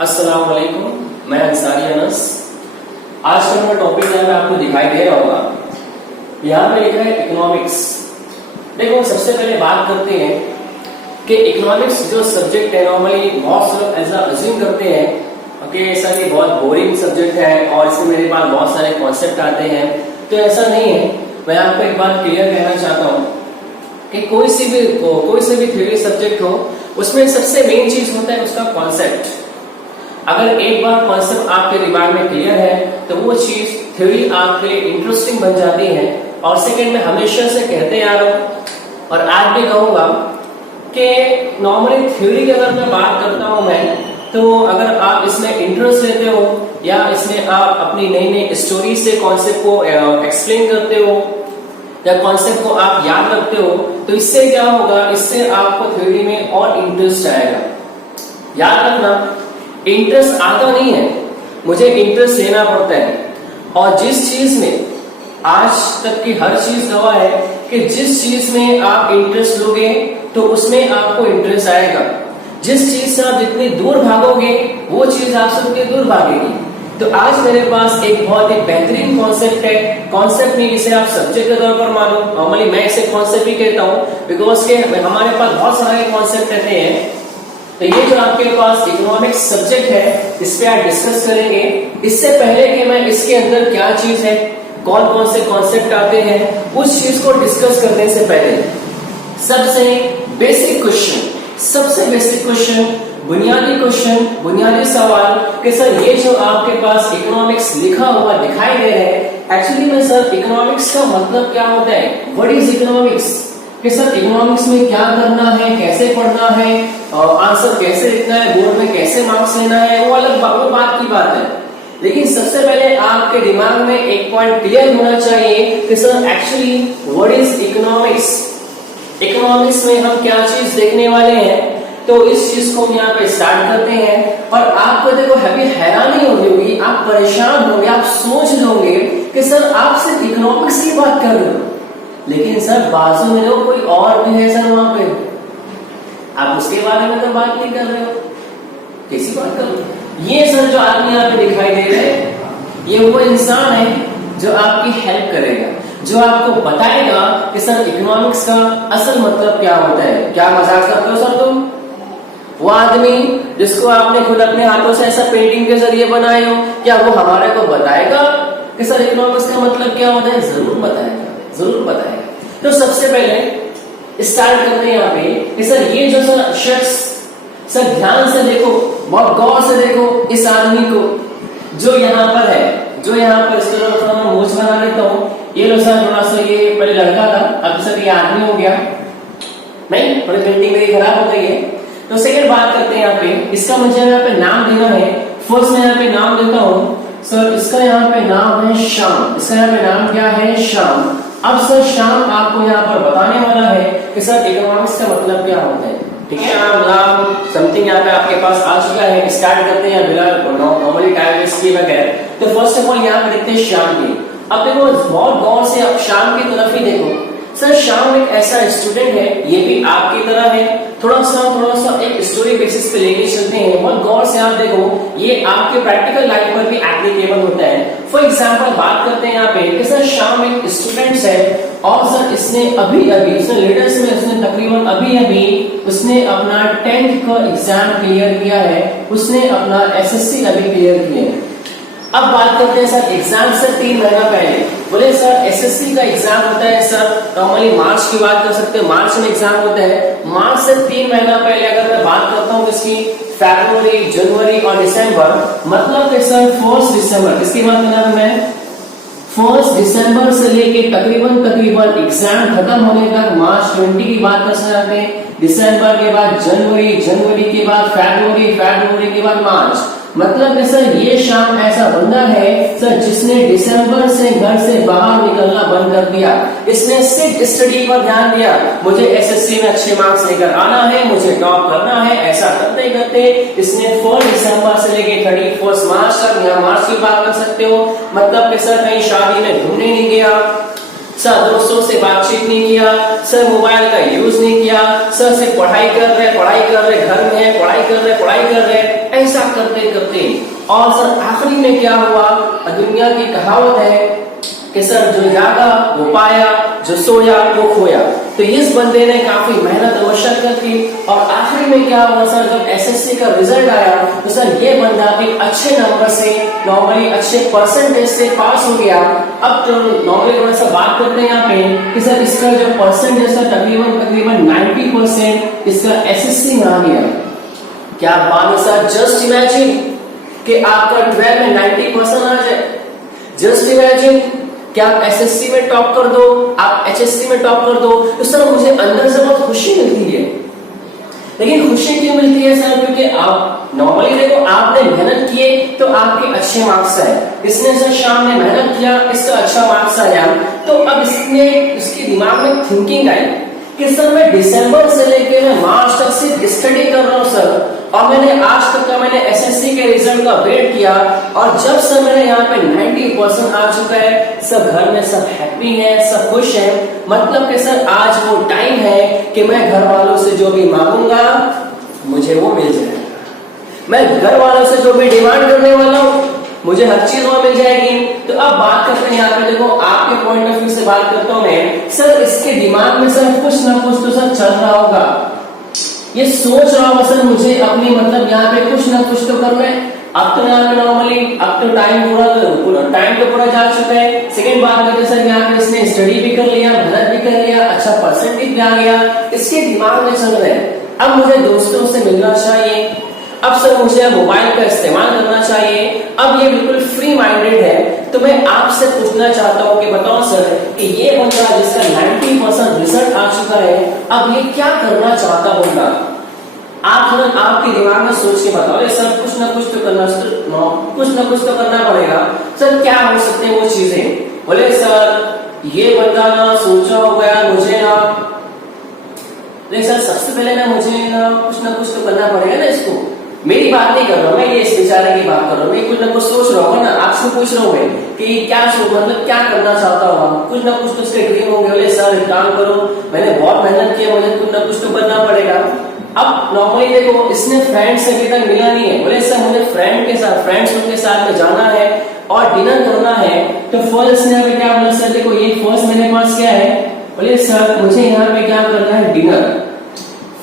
अस्सलाम वालेकुम, मैं अंसारी अनस। आज का मेरा टॉपिक है, मैं आपको दिखाई दे रहा होगा, यहाँ पे लिखा है इकोनॉमिक्स। देखो, सबसे पहले बात करते हैं कि इकोनॉमिक्स जो सब्जेक्ट है, नॉर्मली बहुत लोग ऐसा अज्यूम करते हैं कि ऐसा कि बहुत बोरिंग सब्जेक्ट है और इसमें मेरे पास बहुत सारे कॉन्सेप्ट आते हैं। तो ऐसा नहीं है। मैं आपको एक बात क्लियर कहना चाहता हूँ कि कोई से भी थ्योरी सब्जेक्ट हो, उसमें सबसे मेन चीज होता है उसका कॉन्सेप्ट। अगर एक बार कॉन्सेप्ट आपके दिमाग में क्लियर है तो वो चीज थ्योरी आपके लिए इंटरेस्टिंग बन जाती है। और सेकंड में हमेशा से कहते आ रहा हूं और आज भी कहूंगा कि नॉर्मली थ्योरी की अगर मैं बात करता हूं मैं, तो अगर आप इसमें इंटरेस्ट लेते हो या इसमें आप अपनी नई नई स्टोरी से कॉन्सेप्ट को एक्सप्लेन करते हो या कॉन्सेप्ट को आप याद रखते हो, तो इससे क्या होगा, इससे आपको थ्योरी में और इंटरेस्ट आएगा। याद रखना, इंटरेस्ट आता नहीं है, मुझे इंटरेस्ट लेना पड़ता है। और जिस चीज में आज तक की हर चीज गवाह है कि जिस चीज में आप इंटरेस्ट लोगे तो उसमें आपको इंटरेस्ट आएगा। जिस चीज से आप जितनी दूर भागोगे वो चीज आपसे उतनी दूर भागेगी। तो आज मेरे पास एक बहुत ही बेहतरीन कॉन्सेप्ट है। कॉन्सेप्ट नहीं, इसे आप सब्जेक्ट के तौर पर मानो। नॉर्मली मैं इसे कॉन्सेप्ट ही कहता हूँ बिकॉज के हमारे पास बहुत सारे कॉन्सेप्ट रहते हैं। तो ये जो आपके पास इकोनॉमिक्स सब्जेक्ट है, इस पे आप डिस्कस करेंगे। इससे पहले कि मैं इसके अंदर क्या चीज है, कौन कौन से कॉन्सेप्ट आते हैं, उस चीज को डिस्कस करने से पहले सबसे बेसिक क्वेश्चन, बुनियादी सवाल कि सर ये जो आपके पास इकोनॉमिक्स लिखा हुआ दिखाई दे रहा है, एक्चुअली में सर इकोनॉमिक्स का मतलब क्या होता है, व्हाट इज इकोनॉमिक्स, कि सर इकोनॉमिक्स में क्या करना है, कैसे पढ़ना है, आंसर कैसे लिखना है, बोर्ड में कैसे मार्क्स लेना है, वो बात की बात है। लेकिन सबसे पहले आपके दिमाग में एक पॉइंट क्लियर होना चाहिए कि sir actually what is economics. Economics में हम क्या चीज देखने वाले हैं, तो इस चीज को हम यहाँ पे स्टार्ट करते हैं। और आपको देखो अभी हैरानी होगी, आप परेशान होंगे, आप सोच लोगे कि सर आप सिर्फ इकोनॉमिक्स की बात कर रहे हो, लेकिन सर बाजू में लोग कोई और भी है सर वहां पे, आप उसके बारे में तो बात नहीं कर रहे हो, कैसी बात कर रहे हो। ये सर जो आदमी यहाँ पे दिखाई दे रहे हैं, ये वो इंसान है जो आपकी हेल्प करेगा, जो आपको बताएगा कि सर इकोनॉमिक्स का असल मतलब क्या होता है। क्या मजाक करते हो सर तुम? वो आदमी जिसको आपने खुद अपने हाथों से ऐसा पेंटिंग के जरिए बनाए हो, क्या वो हमारे को बताएगा कि सर इकोनॉमिक्स का मतलब क्या होता है? जरूर बताएगा। तो सबसे पहले स्टार्ट करते हैं यहाँ पे कि सर ये जो सर शख्स, सर ध्यान से देखो, बहुत गौर से देखो इस आदमी को जो यहाँ पर है, जो यहाँ पर इसको थोड़ा मैं मूछ बना लेता हूँ। ये लो सर, थोड़ा सा ये पहले लड़का था, अब सर ये आदमी हो गया, नहीं थोड़ी पेंटिंग मेरी खराब हो गई है। तो सेकंड बात करते हैं यहाँ पे, इसका मुझे यहाँ पे नाम देना है। फर्स्ट मैं यहाँ पे नाम देता हूँ सर, इसका यहाँ पे नाम है श्याम। इसका यहाँ पे नाम क्या है? श्याम। अब सर श्याम आपको यहाँ पर बताने वाला है कि सर इकोनॉमिक्स का मतलब क्या होता है। ठीक है, नाम समथिंग यहाँ पे आपके पास आ चुका है। स्टार्ट करते हैं बिना नॉर्मली टाइम वेस्ट किए बगैर। तो फर्स्ट ऑफ ऑल यहाँ पे देखते हैं श्याम की। अब देखो बहुत गौर से आप श्याम की तरफ ही देखो। सर श्याम एक ऐसा स्टूडेंट है, ये भी आपकी तरह है, थोड़ा सा एक स्टोरी बेसिस पे लेके चलते हैं। बहुत गौर से आप देखो, ये आपके प्रैक्टिकल लाइफ पर भी एप्लीकेबल होता है। फॉर एग्जांपल बात करते हैं यहाँ पे कि सर श्याम एक स्टूडेंट है और सर इसने अभी लेटेस्ट में उसने तकरीबन अभी उसने अपना 10th का एग्जाम क्लियर किया है, उसने अपना एसएससी अभी क्लियर किया है। अब बात करते हैं सर एग्जाम से 3 महीना पहले। बोले सर एसएससी का एग्जाम होता है सर, नॉर्मली मार्च की बात कर सकते हैं, मार्च में एग्जाम होता है। मार्च से 3 महीना पहले अगर मैं बात करता हूँ इसकी, फरवरी, जनवरी और दिसंबर, मतलब कि सर 1 दिसंबर, इसकी बात कर मैं 1 दिसंबर से लेके तकरीबन एग्जाम खत्म होने तक मार्च 20 की बात कर सकते हैं। दिसंबर के बाद जनवरी के बाद फरवरी के बाद मार्च। मतलब कि सर ये श्याम ऐसा बंदा है सर जिसने दिसंबर से घर से बाहर निकलना बंद कर दिया। इसने सिर्फ स्टडी पर ध्यान दिया, मुझे एसएससी में अच्छे मार्क्स लेकर आना है, मुझे टॉप करना है। ऐसा करते करते इसने 4 दिसंबर से लेके 31 मार्च तक, यहाँ मार्च की बात कर सकते हो, मतलब कि सर कहीं शादी में घूमने नहीं गया, सर दोस्तों से बातचीत नहीं किया, सर मोबाइल का यूज नहीं किया, सर सिर्फ पढ़ाई कर रहे, घर में है, पढ़ाई कर रहे, ऐसा ऐसा करते करते और सर आखिरी में क्या हुआ, दुनिया की कहावत है कि सर जो जागा वो पाया, जो सोया वो खोया। तो इस बंदे ने काफी मेहनत और मशक्कत की और आखिरी में क्या हुआ सर, जब एसएससी का रिजल्ट आया तो सर ये बंदा एक अच्छे नंबर से, नॉर्मली अच्छे परसेंटेज से पास हो गया। अब तो नॉर्मली थोड़ा सा बात करते हैं यहाँ पे कि सर इसका जो परसेंटेज है तकरीबन 90% इसका एसएससी में आ गया। क्या बात है सर, जस्ट इमेजिन कि आपका 12 में 90% आ जाए। जस्ट इमेजिन कि आप एसएससी में टॉप कर दो, आप एचएससी में टॉप कर दो, तो सर मुझे अंदर से बहुत खुशी मिलती है। लेकिन खुशी क्यों मिलती है सर, क्योंकि आप नॉर्मली देखो आपने मेहनत किए तो आपके अच्छे मार्क्स आए। इसने सर शाम में मेहनत किया, इसका अच्छा मार्क्स आया। तो अब इसके दिमाग में थिंकिंग आई कि सर मैं दिसंबर से लेकर मैं मार्च तक सिर्फ स्टडी कर रहा हूँ सर, और मैंने आज तक का मैंने एसएससी के रिजल्ट का वेट किया, और जब से मैंने यहाँ पे 90% आ चुका है, सब घर में सब हैप्पी है, सब खुश है। मतलब कि सर आज वो टाइम है कि मैं घर वालों से जो भी मांगूंगा मुझे वो मिल जाएगा। मैं घर वालों से जो भी डिमांड करने वाला हूँ मुझे हर चीज वहां मिल जाएगी। तो अब बात करते हैं यहाँ पे, देखो आपके पॉइंट ऑफ व्यू से बात करता हूँ मैं। सर इसके दिमाग में सर कुछ ना कुछ तो सर चल रहा होगा, ये सोच रहा होगा सर मुझे अपनी मतलब यहाँ पे कुछ ना कुछ तो करना है। अब तो यहाँ पे नॉर्मली अब तो टाइम तो पूरा जा चुका है। सेकंड बात करते सर यहाँ पे इसने स्टडी भी कर लिया, मेहनत भी कर लिया, अच्छा परसेंटेज भी आ गया, इसके दिमाग में चल रहा है अब मुझे दोस्तों से मिलना चाहिए, अब सर मुझे मोबाइल का इस्तेमाल करना चाहिए। अब ये बिल्कुल फ्री माइंडेड है। तो मैं आपसे पूछना चाहता हूँ कि बताओ सर कि ये बंदा जिसका 90% रिजल्ट आ चुका है, अब ये क्या करना चाहता होगा? आप थोड़ा आपके दिमाग में सोच के बताओ। सर कुछ ना कुछ तो करना पड़ेगा। सर क्या हो सकते हैं वो चीजें? बोले सर ये बंदा ना सोचा होगा मुझे ना, सर सबसे पहले ना मुझे ना कुछ तो करना पड़ेगा ना इसको। मेरी बात नहीं कर रहा हूँ मैं, ये इस बेचारे की बात कर रहा हूँ। मैं कुछ ना कुछ सोच रहा हूँ ना, आपसे पूछ रहा हूँ कि क्या मतलब क्या करना चाहता होगा। कुछ ना कुछ तो उसके ड्रीम होंगे। बोले सर एक काम करो, मैंने बहुत मेहनत किया, मुझे कुछ ना कुछ तो बनना पड़ेगा। अब नॉर्मली देखो इसने फ्रेंड से अभी तक मिला नहीं है। बोले सर मुझे फ्रेंड्स के साथ में जाना है और डिनर करना है। तो फर्स्ट ने अभी क्या बोला सर, देखो ये फर्स्ट मेरे पास क्या है, बोले सर मुझे यहाँ पे क्या करना है, डिनर।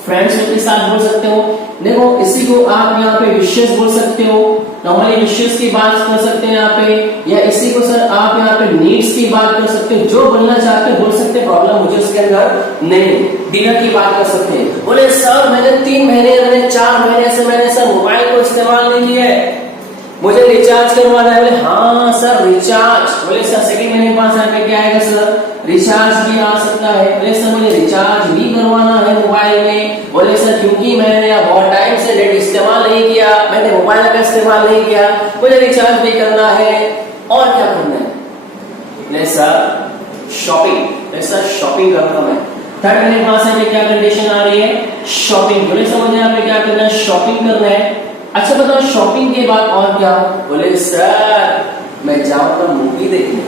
फ्रेंड्स के साथ बोल सकते हो। देखो इसी को आप यहाँ पे विशेष बोल सकते हो, नॉर्मली विशेष की बात कर सकते हैं यहाँ पे, या इसी को सर आप यहाँ पे नीड्स की बात कर सकते हो। जो बोलना चाहते हो बोल सकते, प्रॉब्लम मुझे उसके अंदर नहीं। डिनर की बात कर सकते हैं। बोले सर मैंने 3 महीने मैंने 4 महीने से मैंने सर मोबाइल को इस्तेमाल नहीं किया है, मुझे रिचार्ज करवाना है। बोले हाँ सर रिचार्ज। बोले सर सेकंड मेरे पास यहाँ पे क्या आएगा सर, रिचार्ज भी आ सकता है। बोले सर मुझे रिचार्ज भी करवाना है मोबाइल में। बोले सर क्योंकि मैंने बहुत टाइम से नेट इस्तेमाल नहीं किया, मैंने मोबाइल का इस्तेमाल नहीं किया, मुझे रिचार्ज भी करना है। और क्या करना है? बोले सर शॉपिंग। बोले सर शॉपिंग करता हूं मैं। थर्ड मेरे पास यहाँ पे क्या कंडीशन आ रही है, शॉपिंग। बोले सर मुझे यहाँ पे क्या करना है, शॉपिंग करना है। अच्छा बताओ शॉपिंग के बाद और क्या? बोले सर मैं जाऊंगा मूवी देखने,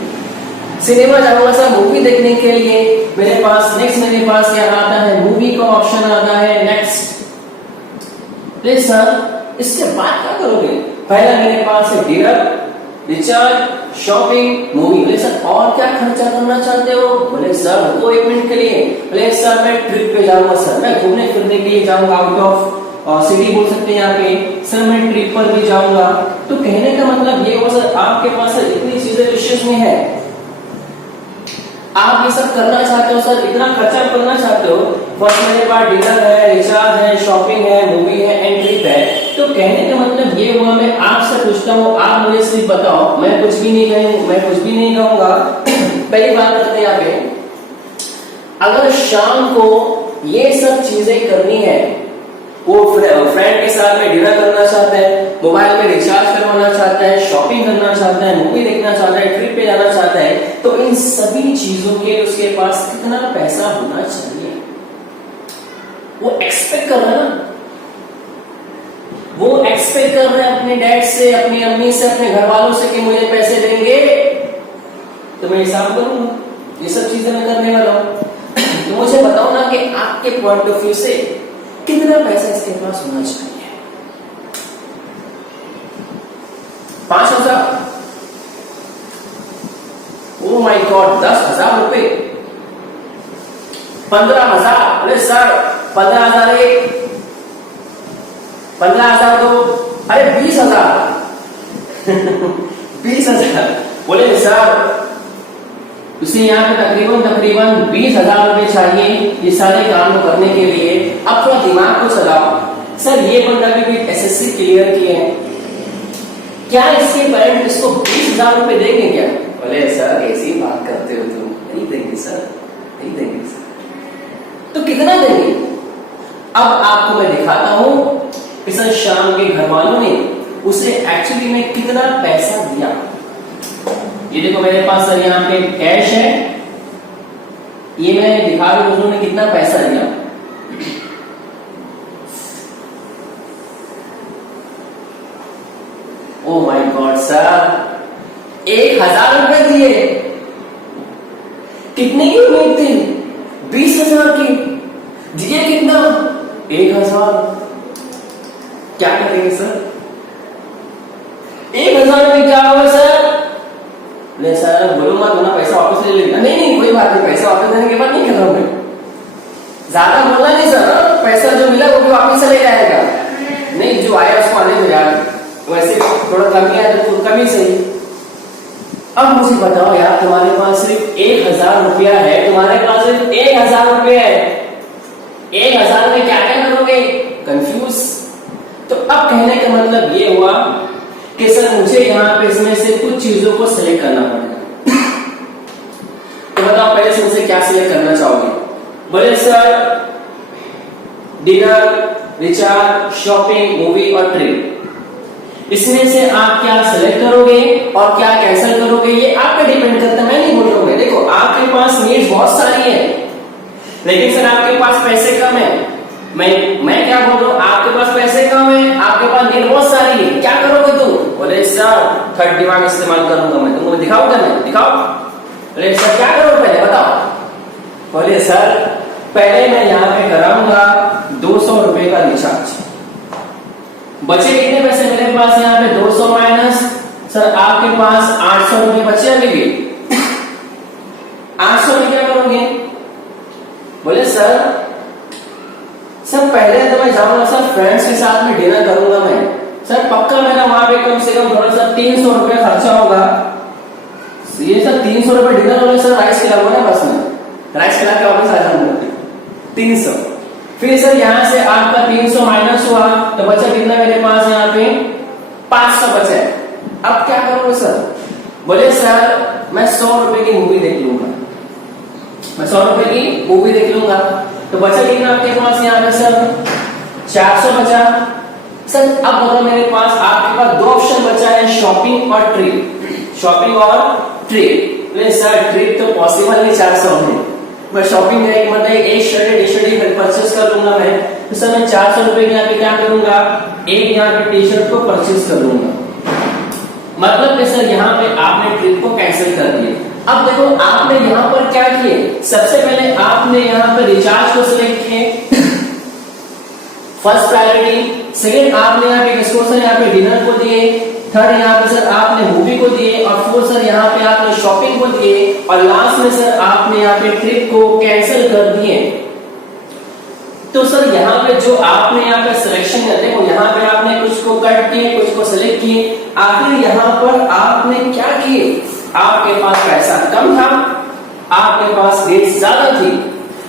सिनेमा जाऊंगा सर मूवी देखने के लिए। मेरे पास मेरे पास क्या आता है, मूवी का ऑप्शन आता है नेक्स्ट। सर इसके बाद क्या करोगे? पहला मेरे पास है डिनर, रिचार्ज, शॉपिंग, मूवी। बोले सर और क्या खर्चा करना चाहते हो? बोले सर वो 1 मिनट के लिए। बोले सर मैं ट्रिप पे जाऊंगा सर, मैं घूमने फिरने के लिए जाऊंगा, आउट ऑफ सिटी बोल सकते हैं यहाँ पे। सर मैं ट्रिप पर भी जाऊंगा। तो कहने का मतलब ये हो सर आपके पास इतनी चीजें विशेष में है, आप ये सब करना चाहते हो सर, इतना खर्चा करना चाहते हो। फर्स्ट मेरे पास डिनर है, रिचार्ज है, शॉपिंग है, मूवी है एंड ट्रिप है। तो कहने का मतलब ये हुआ मैं आपसे पूछता हूँ, आप मुझे सिर्फ बताओ, मैं कुछ भी नहीं कहूंगा। पहली बात करते हैं यहाँ पे, अगर शाम को ये सब चीजें करनी है, वो फ्रेंड के साथ में डिनर करना चाहता है, मोबाइल में रिचार्ज करवाना चाहता है, शॉपिंग करना चाहता है, मूवी देखना चाहता है, ट्रिप पे जाना चाहता है, तो इन सभी चीजों के उसके पास कितना पैसा होना चाहिए? वो एक्सपेक्ट कर रहा है ना, वो एक्सपेक्ट कर रहे हैं अपने डैड से, अपनी अम्मी से, अपने घर वालों से कि मुझे पैसे देंगे तो मैं हिसाब करूंगा, ये सब चीजें मैं करने वाला हूं। तो मुझे बताओ ना कि आपके पॉइंट ऑफ व्यू से कितना पैसा इसके पास होना चाहिए? 5,000। ओ माय गॉड, 10,000 रुपए, 15,000। अरे सर 15,000 एक, 15,000 दो, अरे 20,000 20,000। बोले सर उसे यहाँ पे तकरीबन 20,000 रुपए चाहिए ये सारे काम करने के लिए। अब थोड़ा दिमाग को चलाओ, सर ये बंदा भी एसएससी क्लियर किए हैं, क्या इसके पेरेंट इसको 20,000 रुपए देंगे क्या? बोले सर ऐसी बात करते हो तुम, नहीं देंगे सर, नहीं देंगे सर। तो कितना देंगे? अब आपको मैं दिखाता हूं कि सर श्याम के घर वालों ने उसे एक्चुअली में कितना पैसा दिया। ये देखो मेरे पास सर यहाँ पे कैश है, ये मैं दिखा रहा हूं उन्होंने कितना पैसा दिया। ओ माय गॉड सर 1,000 रुपए दिए। कितने की उम्मीद थी? 20,000 की, दिए कितना? 1,000। क्या करेंगे सर? 1,000 में क्या होगा सर? नहीं सर बोलो मत, वरना पैसा वापस ले लेगा। नहीं कोई बात नहीं, पैसा वापस देने के बाद नहीं कर रहा हूं मैं, ज्यादा बोलना नहीं सर, पैसा जो मिला वो भी वापस चले जाएगा। नहीं जो आया उसको आने दो यार, वैसे थोड़ा कमी है तो कमी सही। अब मुझे बताओ यार, तुम्हारे पास सिर्फ 1,000 रुपया है, तुम्हारे पास सिर्फ 1,000 रुपये है, 1,000 में क्या क्या करोगे? कंफ्यूज। तो अब कहने का मतलब ये हुआ कि सर मुझे यहाँ पे इसमें से कुछ चीजों को सिलेक्ट करना पड़ेगा। तो बताओ पहले से मुझे क्या सिलेक्ट करना चाहोगे? बोले sir dinner, recharge, shopping, movie और ट्रिप। इसमें से आप क्या सिलेक्ट करोगे और क्या कैंसिल करोगे ये आप पे डिपेंड करता है, मैं नहीं बोल रहा हूं। देखो आपके पास नीड्स बहुत सारी है, लेकिन सर आपके पास पैसे कम है। मैं क्या बोल रहा हूँ, आपके पास पैसे कम है, आपके पास नीड बहुत सारी है, क्या करोगे तुम? बोले सर थर्ड दिमाग इस्तेमाल करूंगा मैं, तुमको दिखाऊंगा मैं, दिखाओ। बोले सर क्या करोगे पहले बताओ? बोले सर पहले मैं यहाँ पे कराऊंगा 200 रुपए का रिचार्ज। बचे कितने पैसे मेरे पास यहाँ पे? 200 माइनस सर आपके पास 800 रुपए बचे अभी भी। 800 में क्या करोगे? बोले सर पहले तो मैं जाऊंगा सर फ्रेंड्स के साथ में डिनर करूंगा मैं, सर पक्का मेरा वहां पे कम से कम थोड़ा सा 300 रुपए खर्चा होगा। ये सर 300 रुपए डिनर होने सर राइस खिलाऊंगा ना, बस में राइस खिला के वापस आ जाऊंगा 300। फिर सर यहाँ से आपका 300 माइनस हुआ तो बचा कितना मेरे पास यहाँ पे? 500 बचे। अब क्या करोगे सर? बोले सर मैं 100 रुपए की मूवी देख लूंगा, मैं 100 रुपए की मूवी देख लूंगा। तो बचा कितना आपके पास यहाँ पे सर? 400 बचा। सर अब बताओ मेरे पास आपके पास दो ऑप्शन बचा है, शॉपिंग और ट्रिप। शॉपिंग और ट्रिप। नहीं सर ट्रिप तो पॉसिबल नहीं 400 में, मैं शॉपिंग एक मतलब एक शर्ट टी शर्ट परचेस कर लूंगा मैं। तो सर मैं 400 रुपए के यहाँ पे क्या करूंगा? एक यहाँ पे टी शर्ट को परचेस कर लूंगा। मतलब सर यहाँ पे आपने ट्रिप को कैंसिल कर दिया। अब देखो आपने यहाँ पर क्या किए, सबसे पहले आपने यहाँ पर रिचार्ज को सिलेक्ट किए फर्स्ट प्रायोरिटी। सेकंड आपने यहाँ पे किसको सर यहाँ पे डिनर को दिए। थर्ड यहाँ पे सर आपने मूवी को दिए। और फोर्थ सर यहाँ पे आपने शॉपिंग को दिए। और लास्ट में सर आपने यहाँ पे ट्रिप को कैंसिल कर दिए। तो सर यहाँ पे जो आपने यहाँ पे सिलेक्शन है, देखो यहाँ पे आपने कुछ को कट किए, कुछ को सिलेक्ट किए, आखिर यहाँ पर आपने क्या किए? आपके पास पैसा कम था, आपके पास रेट ज्यादा थी,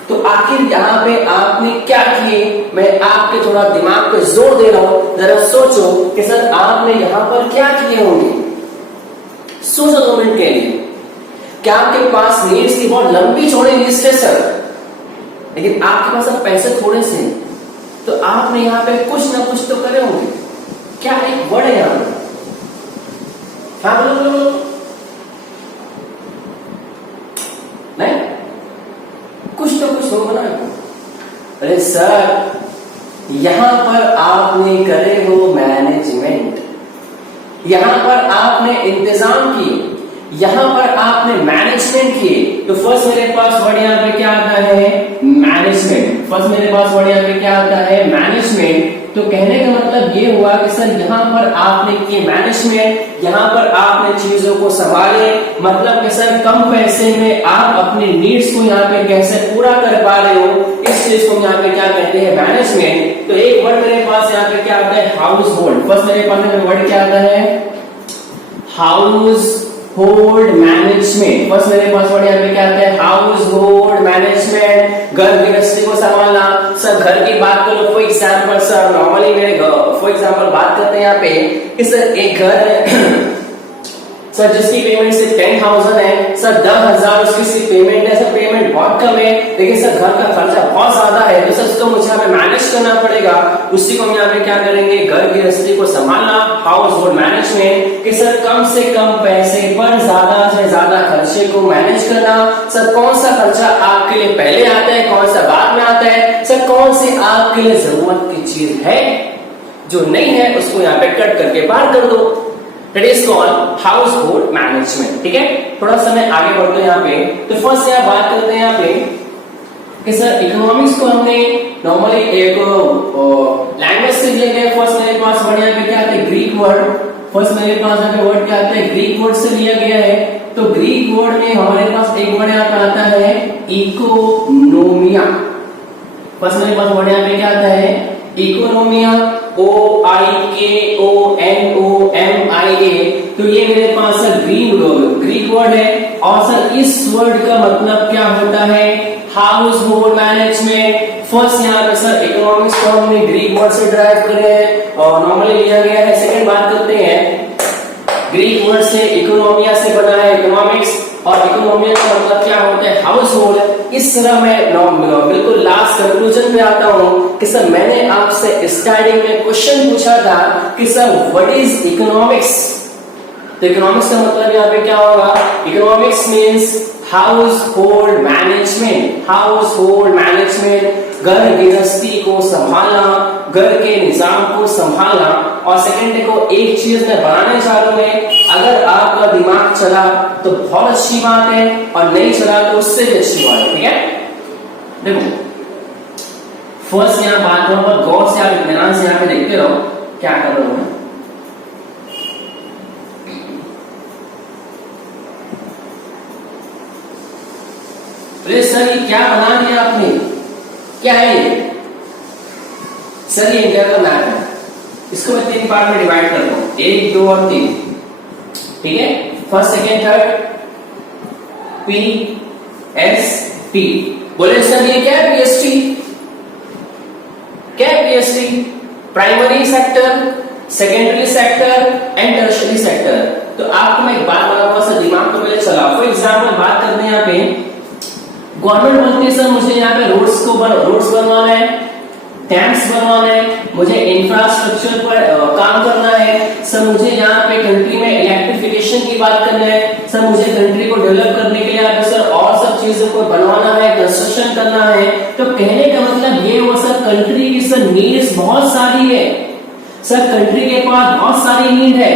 तो आखिर यहाँ पे आपने क्या किए? मैं आपके थोड़ा दिमाग पे जोर दे रहा हूं, जरा सोचो कि सर आपने यहाँ पर क्या किए होंगे। सोचो 2 मिनट के लिए। क्या आपके पास नीड्स की बहुत लंबी चौड़ी लिस्ट है सर, लेकिन आपके पास अब पैसे थोड़े से, तो आपने यहाँ पे कुछ ना कुछ तो करे होंगे। क्या एक वर्ड है यहाँ पर? हाँ बोलो। नहीं कुछ तो कुछ होगा ना। अरे सर यहां पर आपने करे हो मैनेजमेंट, यहां पर आपने इंतजाम किए, यहां पर आपने मैनेजमेंट किए। तो फर्स्ट मेरे पास वर्ड यहाँ पे क्या आता है? मैनेजमेंट। फर्स्ट मेरे पास वर्ड यहाँ पे क्या आता है? मैनेजमेंट। तो कहने का मतलब ये हुआ कि सर यहाँ पर आपने किए मैनेजमेंट, यहाँ पर आपने चीजों को संभाले, मतलब कि सर कम पैसे में आप अपने नीड्स को यहाँ पे कैसे पूरा कर पा रहे हो, इस चीज को यहाँ पे क्या कहते हैं, मैनेजमेंट। तो एक वर्ड मेरे पास यहाँ पे क्या आता है, हाउस होल्ड। फर्स्ट मेरे पास वर्ड क्या आता है, हाउस होल्ड मैनेजमेंट। फर्स्ट मेरे पास वर्ड यहाँ पे क्या आता है, हाउस होल्ड मैनेजमेंट, घर गृहस्थी को संभालना। सर घर की बात करो, फॉर एग्जांपल सर नॉर्मली मेरे फॉर एग्जांपल बात करते हैं यहाँ पे कि सर एक घर है सर जिसकी पेमेंट सिर्फ 10,000 है, सर 10,000 उसकी सिर्फ पेमेंट है, सर पेमेंट बहुत कम है, लेकिन सर घर का खर्चा बहुत ज्यादा है, तो सर उसको मुझे यहाँ पे मैनेज करना पड़ेगा। उसी को हम यहाँ पे क्या करेंगे, घर गृहस्थी को संभालना, हाउस होल्ड मैनेजमेंट, कि सर कम से कम पैसे पर ज्यादा से ज्यादा खर्चे को मैनेज करना। सर कौन सा खर्चा आपके लिए पहले आता है, कौन सा बाद में आता है, सर कौन सी आपके लिए जरूरत की चीज है, जो नहीं है उसको यहाँ पे कट करके बाहर कर दो। That is called household management। ठीक है, थोड़ा सा मैं आगे बढ़ता हूं यहाँ पे। तो फर्स्ट यहाँ बात करते हैं यहाँ पे कि सर इकोनॉमिक्स को हमने नॉर्मली एक लैंग्वेज से लिया गया। फर्स्ट मेरे पास वर्ड यहाँ पे क्या आता है, ग्रीक वर्ड। फर्स्ट मेरे पास यहाँ पे वर्ड क्या आता है, ग्रीक वर्ड से लिया गया है। तो ग्रीक वर्ड में हमारे पास एक वर्ड यहाँ पे आता है इकोनोमिया। फर्स्ट मेरे पास वर्ड यहाँ पे क्या आता है, इकोनोमिया, OIKONOMIA। तो ये मेरे पास सर ग्रीक वर्ड है, और सर इस वर्ड का मतलब क्या होता है, हाउस होल्ड मैनेजमेंट। फर्स्ट यहाँ पे सर इकोनॉमिक्स को हमने ग्रीक वर्ड से ड्राइव करे हैं और नॉर्मली लिया गया है। सेकंड बात करते हैं, ग्रीक वर्ड से इकोनोमिया से बना है इकोनॉमिक्स, और इकोनोमिया का मतलब क्या होता है, हाउस होल्ड। इस तरह मैं बिल्कुल लास्ट कंक्लूजन पे आता हूँ कि सर मैंने आपसे स्टार्टिंग में क्वेश्चन पूछा था कि सर व्हाट इज इकोनॉमिक्स। तो इकोनॉमिक्स का मतलब यहाँ पे क्या होगा, economics means house hold management. House hold management, घर गृहस्थी को संभालना, घर के निजाम को संभालना। और सेकंड देखो, एक चीज मैं बनाने चाह रहा हूं, अगर आपका दिमाग चला तो बहुत अच्छी बात है, और नहीं चला तो उससे भी अच्छी बात है। ठीक है, देखो फर्स्ट यहाँ बात करो, पर गौर से आप इत्मीनान से यहाँ पे देखते रहो क्या कर रहा हूं। सर ये क्या बना दिया आपने, क्या है ये, सर ये इंडिया का मैप है, इसको मैं 3 पार्ट में डिवाइड करता हूं, 1, 2 और 3। ठीक है, फर्स्ट सेकेंड थर्ड, PSP। बोले सर ये क्या है PST, क्या है PST, primary sector, secondary sector and tertiary sector. तो आपको मैं एक बात बताऊंगा, सर दिमाग को पहले चलाओ। फॉर एग्जाम्पल बात करते हैं यहाँ पे, गवर्नमेंट बोलती है सर मुझे यहाँ पे रोड्स बनवाना है, डैम्स बनवाना है, मुझे इंफ्रास्ट्रक्चर पर काम करना है, सर मुझे यहाँ पे कंट्री में इलेक्ट्रिफिकेशन की बात करना है, सर मुझे कंट्री को डेवलप करने के लिए यहाँ पे सर और सब चीजों को बनवाना है, कंस्ट्रक्शन करना है। तो कहने का मतलब ये हुआ सर कंट्री की सर नीड्स बहुत सारी है, सर कंट्री के पास बहुत सारी नीड है,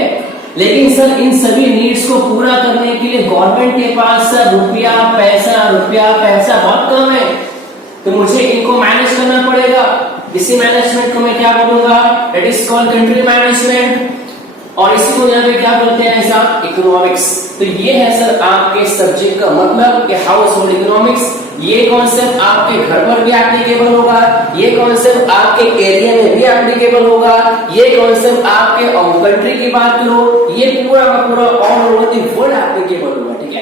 लेकिन सर इन सभी नीड्स को पूरा करने के लिए गवर्नमेंट के पास सर रुपया पैसा बहुत कम है। तो मुझे इनको मैनेज करना पड़ेगा। इसी मैनेजमेंट को मैं क्या बोलूंगा, it is called country management, और इसी को यहाँ पे क्या बोलते हैं ऐसा, इकोनॉमिक्स। तो ये है सर आपके सब्जेक्ट का मतलब कि हाउस होल्ड इकोनॉमिक्स। ये कॉन्सेप्ट आपके घर पर भी एप्लीकेबल होगा, ये कॉन्सेप्ट आपके एरिया में भी एप्लीकेबल होगा, ये कॉन्सेप्ट आपके कंट्री की बात करो, ये पूरा का पूरा all over the world applicable होगा। ठीक है,